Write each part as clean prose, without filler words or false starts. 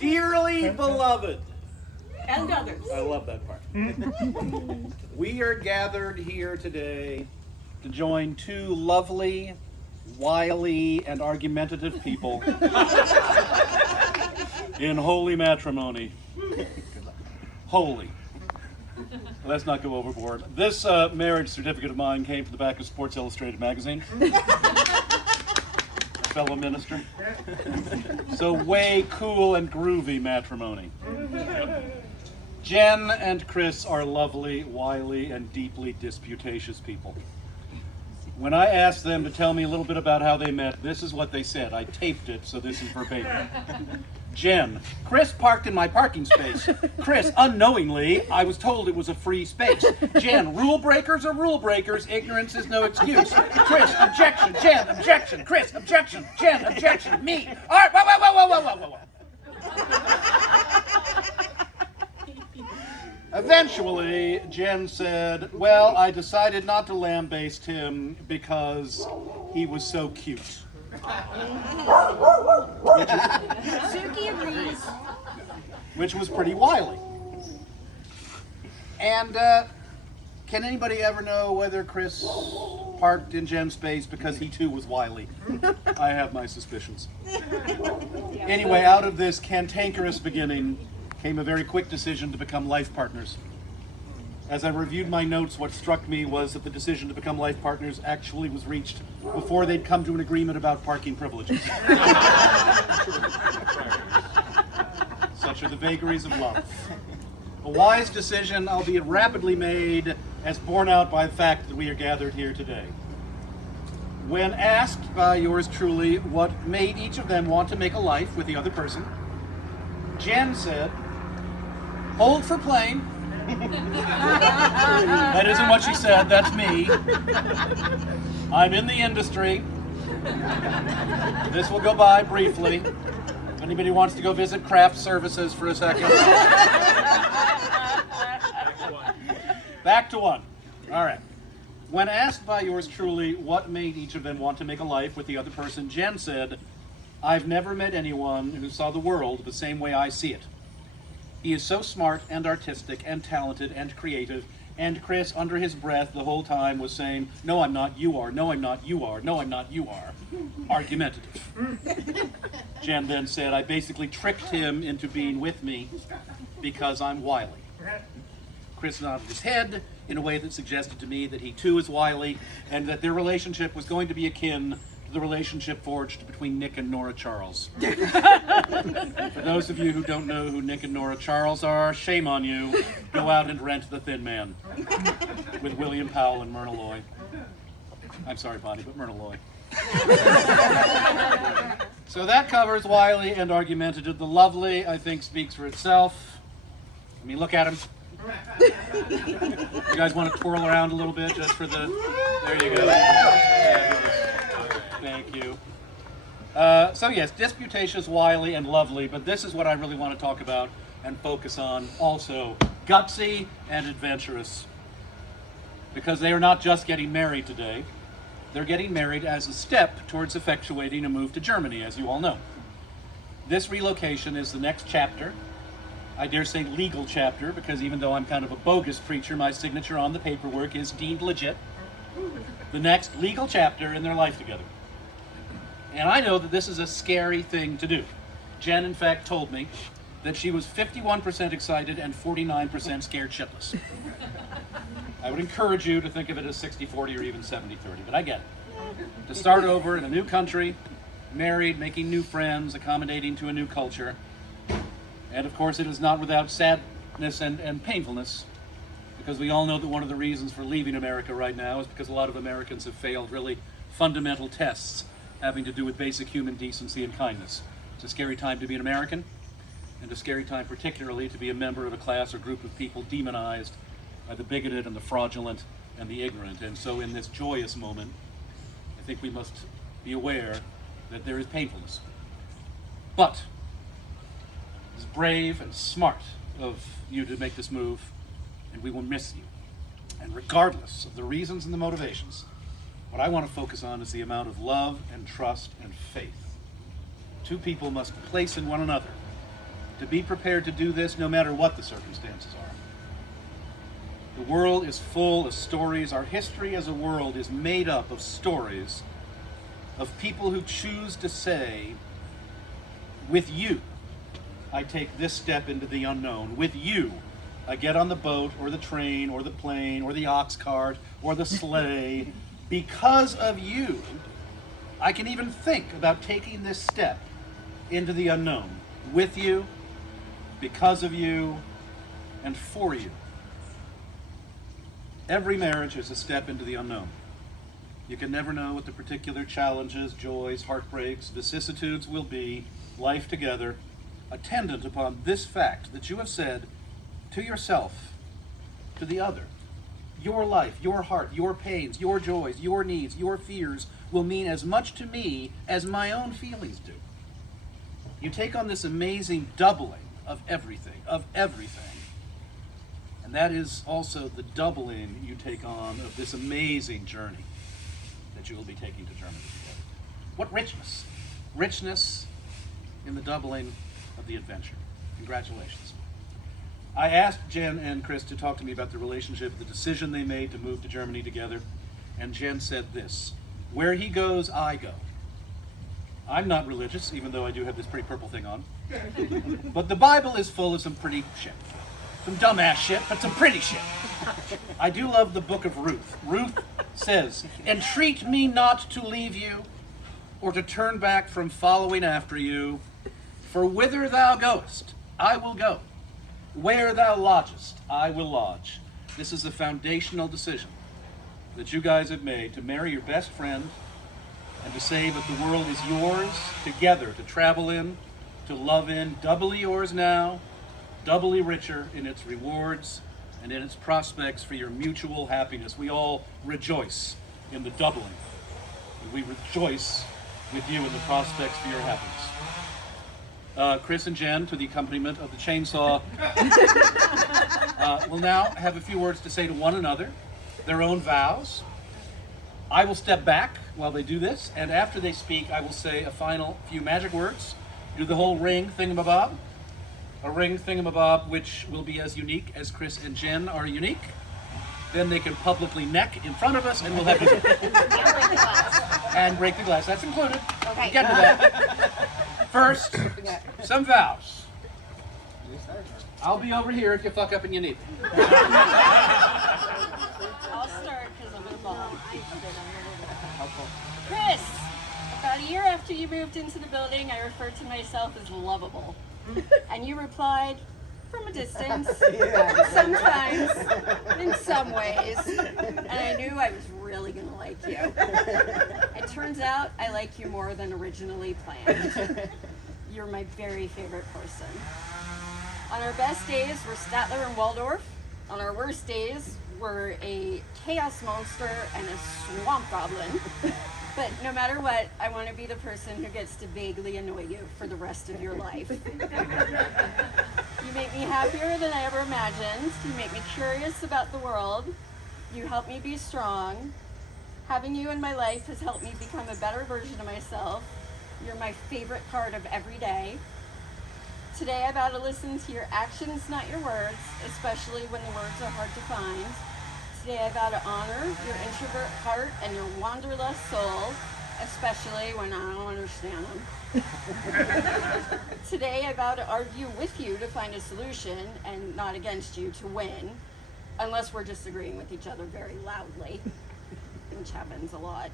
Dearly beloved. And others. I love that part. We are gathered here today to join two lovely, wily, and argumentative people in holy matrimony. Holy. Let's not go overboard. This marriage certificate of mine came from the back of Sports Illustrated magazine. Fellow minister. So way cool and groovy matrimony. Jen and Chris are lovely, wily, and deeply disputatious people. When I asked them to tell me a little bit about how they met, this is what they said. I taped it, so this is verbatim. Jen, Chris parked in my parking space. Chris, unknowingly, I was told it was a free space. Jen, rule breakers are rule breakers. Ignorance is no excuse. Chris, objection. Jen, objection. Chris, objection. Jen, objection. Me. All right, whoa. Eventually, Jen said, well, I decided not to lambaste him because he was so cute. Suki agrees. Which was pretty wily. And can anybody ever know whether Chris parked in Jen's space because he too was wily? I have my suspicions. Anyway, out of this cantankerous beginning came a very quick decision to become life partners. As I reviewed my notes, what struck me was that the decision to become life partners actually was reached before they'd come to an agreement about parking privileges. Such are the vagaries of love. A wise decision, albeit rapidly made, as borne out by the fact that we are gathered here today. When asked by yours truly what made each of them want to make a life with the other person, Jen said, hold for plane. That isn't what she said, that's me. I'm in the industry. This will go by briefly. If anybody wants to go visit craft services for a second. Back to one. All right. When asked by yours truly what made each of them want to make a life with the other person, Jen said, I've never met anyone who saw the world the same way I see it. He is so smart and artistic and talented and creative, and Chris, under his breath the whole time, was saying, no, I'm not, you are, no, I'm not, you are, no, I'm not, you are. Argumentative. Jen then said, I basically tricked him into being with me because I'm wily. Chris nodded his head in a way that suggested to me that he too is wily, and that their relationship was going to be akin to the relationship forged between Nick and Nora Charles. For those of you who don't know who Nick and Nora Charles are, shame on you. Go out and rent The Thin Man with William Powell and Myrna Loy. I'm sorry, Bonnie, but Myrna Loy. So that covers wily and argumentative. The lovely, I think, speaks for itself. I mean, look at him. You guys want to twirl around a little bit just for the... There you go. Thank you. So yes, disputatious, wily, and lovely, but this is what I really want to talk about and focus on also. Gutsy and adventurous. Because they are not just getting married today, they're getting married as a step towards effectuating a move to Germany, as you all know. This relocation is the next chapter. I dare say legal chapter, because even though I'm kind of a bogus preacher, my signature on the paperwork is deemed legit. The next legal chapter in their life together. And I know that this is a scary thing to do. Jen, in fact, told me that she was 51% excited and 49% scared shitless. I would encourage you to think of it as 60-40 or even 70-30, but I get it. To start over in a new country, married, making new friends, accommodating to a new culture. And of course, it is not without sadness and painfulness, because we all know that one of the reasons for leaving America right now is because a lot of Americans have failed really fundamental tests having to do with basic human decency and kindness. It's a scary time to be an American, and a scary time particularly to be a member of a class or group of people demonized by the bigoted and the fraudulent and the ignorant. And so in this joyous moment, I think we must be aware that there is painfulness. But it's brave and smart of you to make this move, and we will miss you. And regardless of the reasons and the motivations, what I want to focus on is the amount of love and trust and faith two people must place in one another to be prepared to do this no matter what the circumstances are. The world is full of stories. Our history as a world is made up of stories of people who choose to say, with you, I take this step into the unknown. With you, I get on the boat or the train or the plane or the ox cart or the sleigh. Because of you, I can even think about taking this step into the unknown. With you, because of you, and for you. Every marriage is a step into the unknown. You can never know what the particular challenges, joys, heartbreaks, vicissitudes will be, life together, attendant upon this fact that you have said to yourself, to the other, your life, your heart, your pains, your joys, your needs, your fears will mean as much to me as my own feelings do. You take on this amazing doubling of everything, and that is also the doubling you take on of this amazing journey that you will be taking to Germany together. What richness! Richness in the doubling of the adventure. Congratulations. I asked Jen and Chris to talk to me about the relationship, the decision they made to move to Germany together, and Jen said this: where he goes, I go. I'm not religious, even though I do have this pretty purple thing on. But the Bible is full of some pretty shit. Some dumbass shit, but some pretty shit. I do love the book of Ruth. Ruth says, entreat me not to leave you, or to turn back from following after you, for whither thou goest, I will go. Where thou lodgest, I will lodge. This is a foundational decision that you guys have made to marry your best friend and to say that the world is yours together to travel in, to love in, doubly yours now, doubly richer in its rewards and in its prospects for your mutual happiness. We all rejoice in the doubling, and we rejoice with you in the prospects for your happiness. Chris and Jen, to the accompaniment of the chainsaw, will now have a few words to say to one another, their own vows. I will step back while they do this, and after they speak, I will say a final few magic words. Do the whole ring thingamabob. A ring thingamabob which will be as unique as Chris and Jen are unique. Then they can publicly neck in front of us, and we'll have and break the glass. That's included. Okay. We'll get to that. First, some vows. I'll be over here if you fuck up and you need me. I'll start because I'm involved. Chris, about a year after you moved into the building, I referred to myself as lovable. And you replied, from a distance, sometimes, in some ways. And I knew I was really going to like you. It turns out I like you more than originally planned. You're my very favorite person. On our best days, we're Statler and Waldorf. On our worst days, we're a chaos monster and a swamp goblin. But no matter what, I want to be the person who gets to vaguely annoy you for the rest of your life. You make me happier than I ever imagined. You make me curious about the world. You help me be strong. Having you in my life has helped me become a better version of myself. You're my favorite part of every day. Today I vow to listen to your actions, not your words, especially when the words are hard to find. Today I vow to honor your introvert heart and your wanderlust soul, especially when I don't understand them. Today I vow to argue with you to find a solution and not against you to win, unless we're disagreeing with each other very loudly, which happens a lot.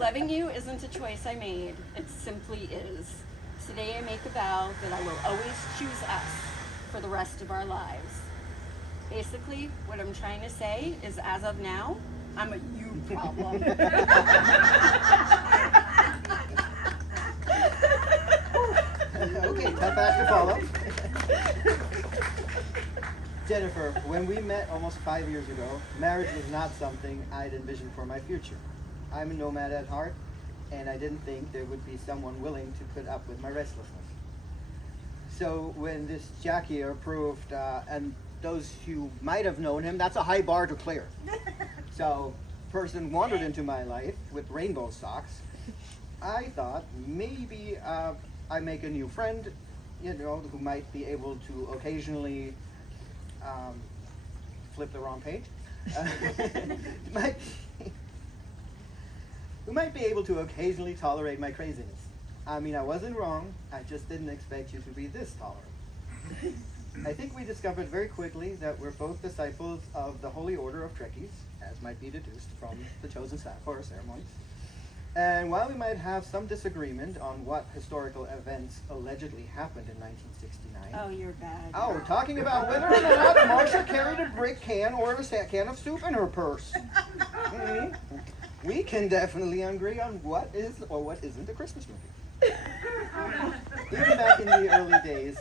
Loving you isn't a choice I made, it simply is. Today I make a vow that I will always choose us for the rest of our lives. Basically, what I'm trying to say is, as of now, I'm a you problem. Okay, tough act to follow. Jennifer, when we met almost 5 years ago, marriage was not something I'd envisioned for my future. I'm a nomad at heart, and I didn't think there would be someone willing to put up with my restlessness. So when this Jackie approved, and those who might have known him, that's a high bar to clear. So, person wandered into my life with rainbow socks. I thought maybe I make a new friend, who might be able to occasionally flip the wrong page. might, who might be able to occasionally tolerate my craziness. I mean, I wasn't wrong. I just didn't expect you to be this tolerant. I think we discovered very quickly that we're both disciples of the Holy Order of Trekkies, as might be deduced from the chosen staff for our ceremonies. And while we might have some disagreement on what historical events allegedly happened in 1969. Oh, you're bad. Oh, we're talking about whether or not Marsha carried a brick can or a can of soup in her purse. We can definitely agree on what is or what isn't a Christmas movie. Even back in the early days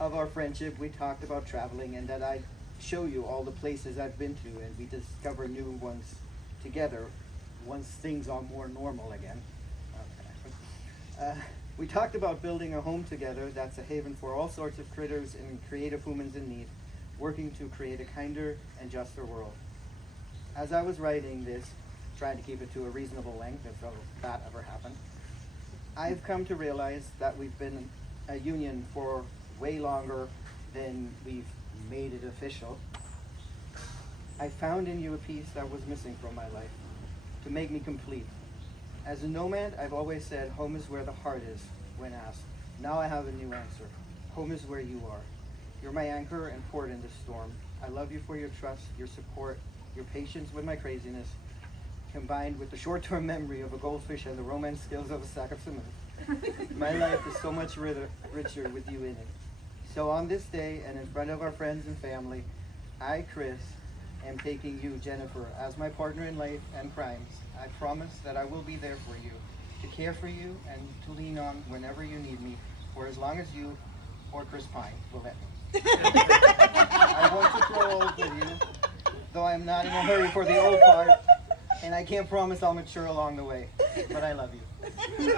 of our friendship, we talked about traveling and that I'd show you all the places I've been to, and we discover new ones together once things are more normal again. We talked about building a home together that's a haven for all sorts of critters and creative humans in need, working to create a kinder and juster world. As I was writing this, trying to keep it to a reasonable length if that ever happened, I've come to realize that we've been a union for way longer than we've made it official. I found in you a piece that was missing from my life, to make me complete. As a nomad, I've always said home is where the heart is when asked. Now I have a new answer. Home is where you are. You're my anchor and port in this storm. I love you for your trust, your support, your patience with my craziness, combined with the short-term memory of a goldfish and the romance skills of a sack of cement. My life is so much richer with you in it. So on this day, and in front of our friends and family, I, Chris, am taking you, Jennifer, as my partner in life and crimes. I promise that I will be there for you, to care for you and to lean on whenever you need me, for as long as you or Chris Pine will let me. I want to grow old with you, though I'm not in a hurry for the old part, and I can't promise I'll mature along the way, but I love you. You're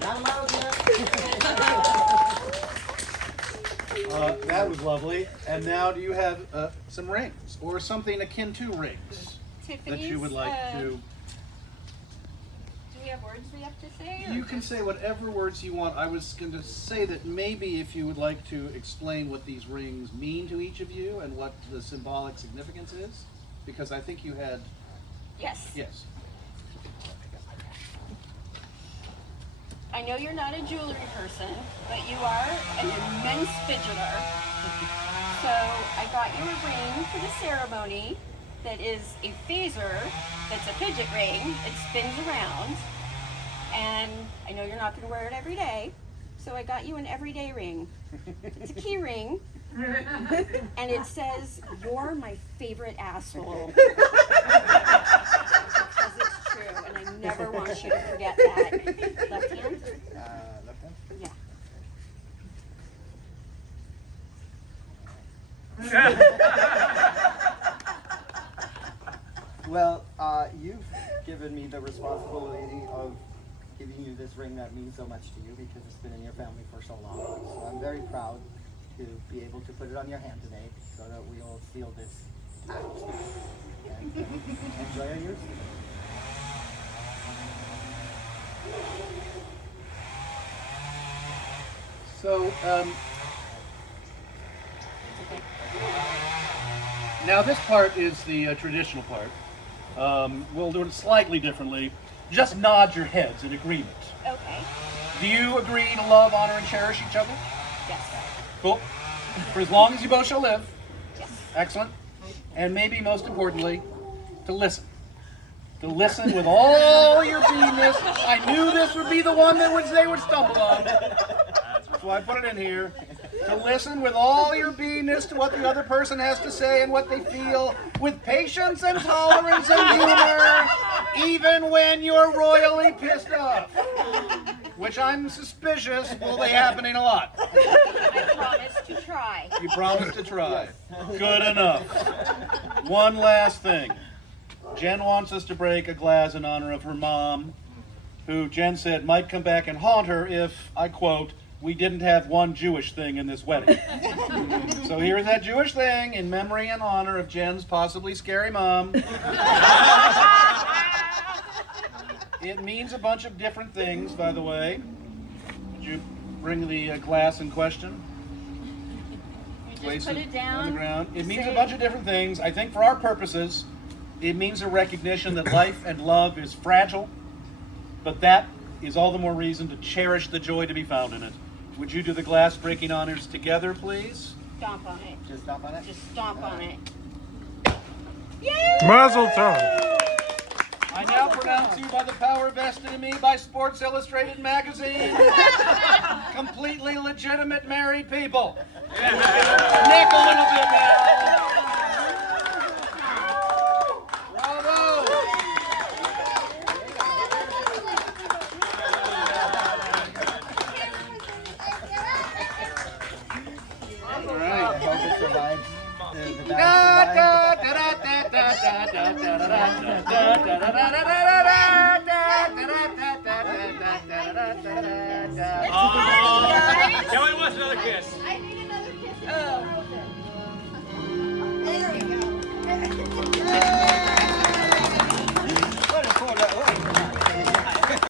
not allowed yet. That was lovely. And now do you have some rings or something akin to rings that you would like to... Do we have words we have to say? You can say whatever words you want. I was going to say that maybe if you would like to explain what these rings mean to each of you and what the symbolic significance is, because I think you had... Yes. Yes. I know you're not a jewelry person, but you are an immense fidgeter. So I got you a ring for the ceremony that is a phaser that's a fidget ring. It spins around. And I know you're not going to wear it every day, so I got you an everyday ring. It's a key ring, and it says, "You're my favorite asshole." Because it's true, and I never want you to forget that. Left hand? Left hand? Yeah. Well, you've given me the responsibility of giving you this ring that means so much to you because it's been in your family for so long. So I'm very proud to be able to put it on your hand today so that we all seal this out. And enjoy our years. So, now this part is the traditional part. We'll do it slightly differently. Just nod your heads in agreement. Okay. Do you agree to love, honor, and cherish each other? Yes. Cool. For as long as you both shall live. Yes. Excellent. And maybe most importantly, to listen. To listen with all your beingness. I knew this would be the one that they would stumble on. So I put it in here. To listen with all your beingness to what the other person has to say and what they feel, with patience and tolerance and humor, even when you're royally pissed off. Which I'm suspicious will be happening a lot. I promise to try. You promise to try. Good enough. One last thing. Jen wants us to break a glass in honor of her mom, who Jen said might come back and haunt her if, I quote, "we didn't have one Jewish thing in this wedding." So here's that Jewish thing in memory and honor of Jen's possibly scary mom. It means a bunch of different things, by the way. you bring the glass in question? You Place just put it down on the ground. It means a say- bunch of different things. I think for our purposes, it means a recognition that life and love is fragile, but that is all the more reason to cherish the joy to be found in it. Would you do the glass breaking honors together, please? Stomp on it. Just stop on it. Just stomp on it. Mazel tov. I now pronounce you by the power vested in me by Sports Illustrated magazine, completely legitimate married people. Nick a little bit now. Bravo. All right. I hope it survives. The bag survives.